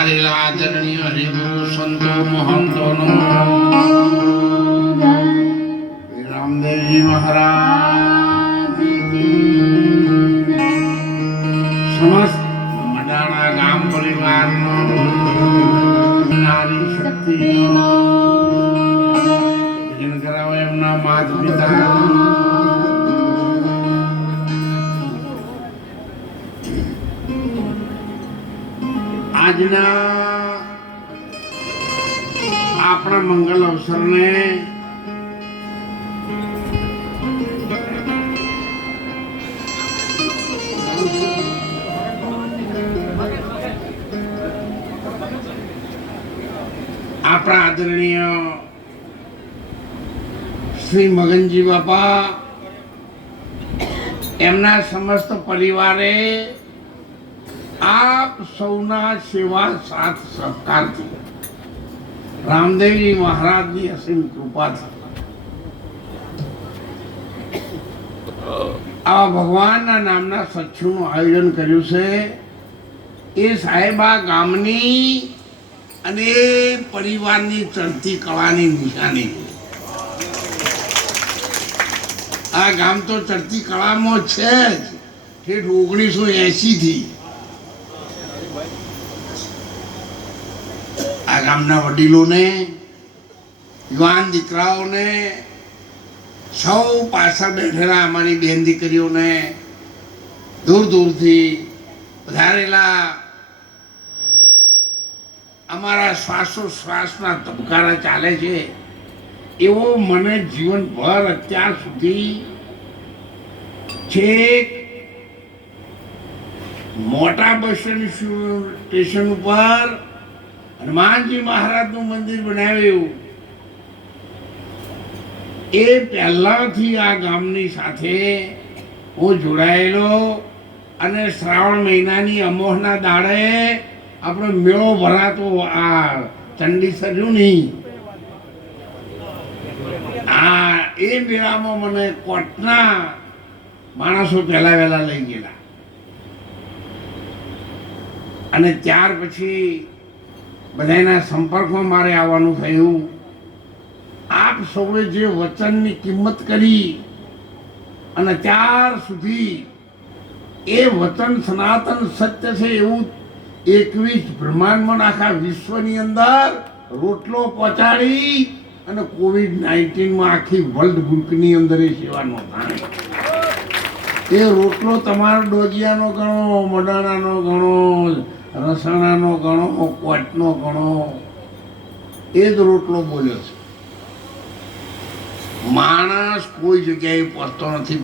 પધારેલા આદરણીય હરિગુરુ સંતો મહંતો રામદેવજી મહારાજ સમસ્ત મડાણા ગામ પરિવારનો નારી શક્તિનો ભજન કરાવો એમના માતા આજના આપણા મંગલ અવસરને આપણા આદરણીય શ્રી મગનજી બાપા એમના સમસ્ત પરિવારે આપ સૌના સેવા સાથ સહકારથી. રામદેવજી મહારાજની અસીમ કૃપાથી. આ ભગવાનના નામના સત્સંગનું આયોજન કર્યું છે. એ સાહેબા ગામની અને પરિવારની ચડતી કળાની નિશાની. આ ગામ તો ચડતી કળામાં છે જ. ઠેઠ ઓગણીસો એસી આ ગામના વડીલોને, યુવાન દીકરાઓને, સૌ પાછળ બેઠેલા અમારી બેન દીકરીઓને દૂર દૂરથી વધારેલા અમારા શ્વાસોશ્વાસના ધબકારા ચાલે છે. એવો મને જીવનભર અત્યાર સુધી છેક મોટા બસ સ્ટેશન ઉપર હનુમાનજી મહારાજનું મંદિર બનાવ્યું. એ પહેલાથી આ ગામની સાથે હું જોડાયેલો અને શ્રાવણ મહિનાની અમોહના દાડે આપણો મેળો ભરાતો આ ચંડી નહીં આ એ મેળામાં મને કોટના માણસો પહેલા વહેલા લઈ ગયેલા. અને ત્યાર પછી બધાના સંપર્કમાં મારે આવવાનું થયું. આપ સૌએ જે વચનની કિંમત કરી અને ત્યાર સુધી એ વચન સનાતન સત્ય છે એવું એકવીસ બ્રહ્માંડમાં આખા વિશ્વની અંદર રોટલો પહોંચાડી અને કોવિડ નાઇન્ટીનમાં આખી વર્લ્ડ બુકની અંદર એ સેવા નોંધાણી. એ રોટલો તમારો ડોજિયાનો ગણો, મડાણાનો ગણો રસાણાનો ગણો કોટનો ગણો એ જ રોટલો બોલ્યો છે. માણસ કોઈ જગ્યાએ પહોંચતો નથી.